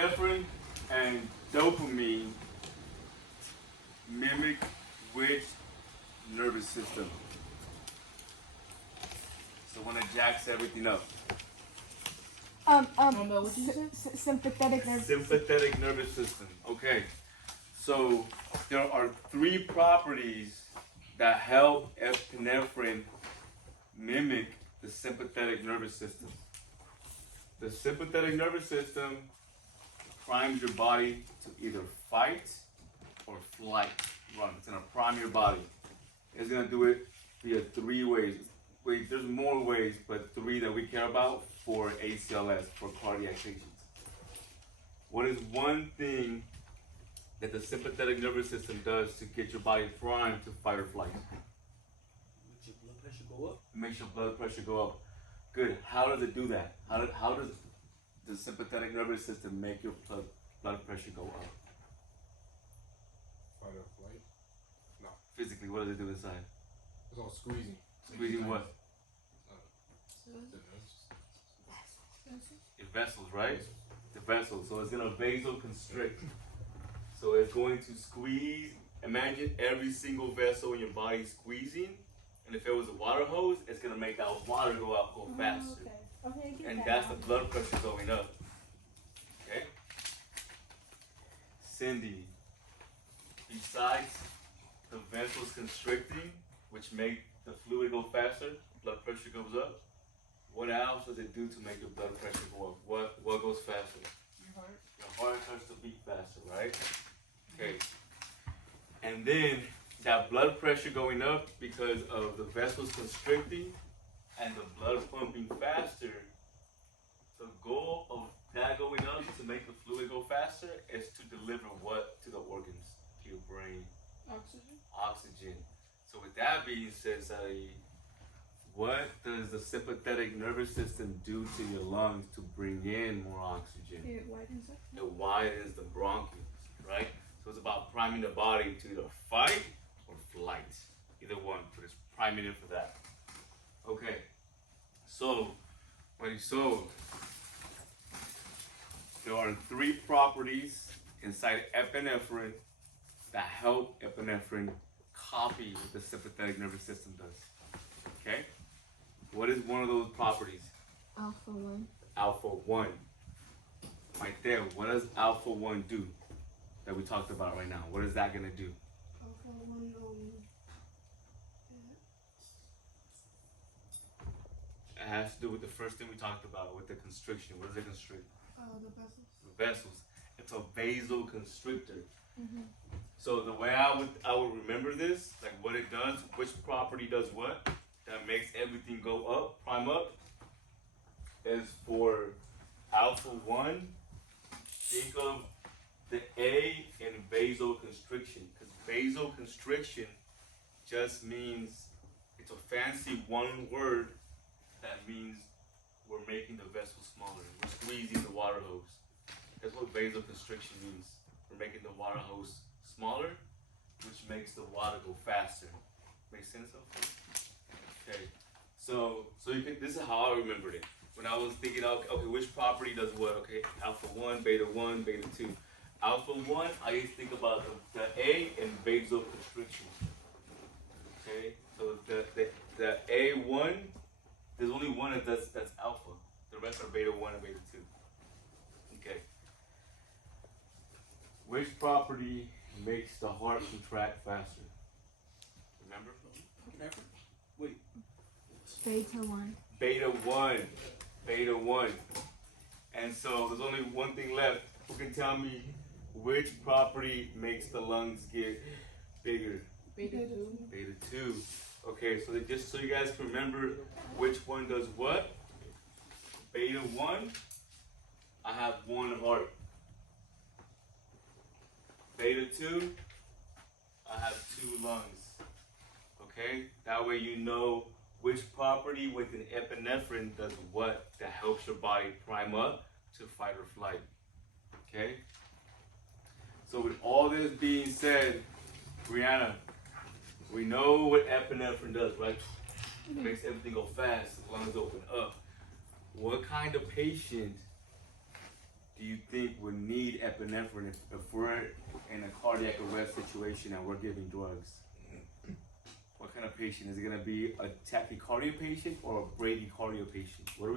epinephrine and dopamine mimic which nervous system? So when it jacks everything up. Sympathetic nervous. Sympathetic nervous system. Okay. So there are 3 properties that help epinephrine mimic the sympathetic nervous system. The sympathetic nervous system primes your body to either fight or flight. Run. It's gonna prime your body. It's gonna do it via 3 ways. Wait, there's more ways, but 3 that we care about for ACLS, for cardiac patients. What is one thing that the sympathetic nervous system does to get your body primed to fight or flight? Makes your blood pressure go up. It makes your blood pressure go up. Good. How does it do that? How does the sympathetic nervous system make your blood pressure go up? Fight or flight? No. Physically, what does it do inside? It's all squeezing. Squeezing what? The nerves. Your vessels, right? The vessels. So it's gonna vasoconstrict. So it's going to squeeze. Imagine every single vessel in your body squeezing, and if it was a water hose, it's gonna make that water go faster. Okay, And that's the blood pressure going up. Okay? Cindy, besides the vessels constricting, which make the fluid go faster, blood pressure goes up, what else does it do to make your blood pressure go up? What goes faster? Your heart. Your heart starts to beat faster, right? Okay. And then that blood pressure going up because of the vessels constricting and the blood pumping faster, the goal of that going up to make the fluid go faster is to deliver what to the organs, to your brain? Oxygen. Oxygen. So with that being said, Sally, what does the sympathetic nervous system do to your lungs to bring in more oxygen? It widens up. It widens the bronchioles, right? So it's about priming the body to either fight or flight. Either one, but it's priming it for that. Okay. So, there are 3 properties inside epinephrine that help epinephrine copy what the sympathetic nervous system does. Okay? What is one of those properties? Alpha 1. Alpha 1. Right there. What does alpha 1 do that we talked about right now? What is that going to do? Alpha 1, It has to do with the first thing we talked about, with the constriction. What does it constrict? the vessels. The vessels. It's a vasoconstrictor. Mm-hmm. So the way I would remember this, like what it does, which property does what, that makes everything go up, prime up, is for alpha 1, think of the A in vasoconstriction. Because vasoconstriction just means, it's a fancy one word that means we're making the vessel smaller. We're squeezing the water hose. That's what vasoconstriction means. We're making the water hose smaller, which makes the water go faster. Make sense? Okay. So you can. This is how I remembered it. When I was thinking, okay, which property does what? Okay, alpha 1, beta 1, beta 2. Alpha 1, I used to think about the A in vasoconstriction. Okay, so the A1, there's only one that's alpha. The rest are beta 1 and beta 2. Okay. Which property makes the heart contract faster? Remember? Wait. Beta 1. Beta 1. Beta 1. And so there's only one thing left. Who can tell me which property makes the lungs get bigger? Beta 2. Beta 2. Okay, so just so you guys can remember which one does what. Beta 1, I have 1 heart. Beta 2, I have 2 lungs. Okay? That way you know which property within epinephrine does what that helps your body prime up to fight or flight. Okay? So with all this being said, Brianna, we know what epinephrine does, right? It makes everything go fast, the lungs open up. What kind of patient do you think would need epinephrine if we're in a cardiac arrest situation and we're giving drugs? What kind of patient? Is it gonna be a tachycardia patient or a bradycardia patient? What are we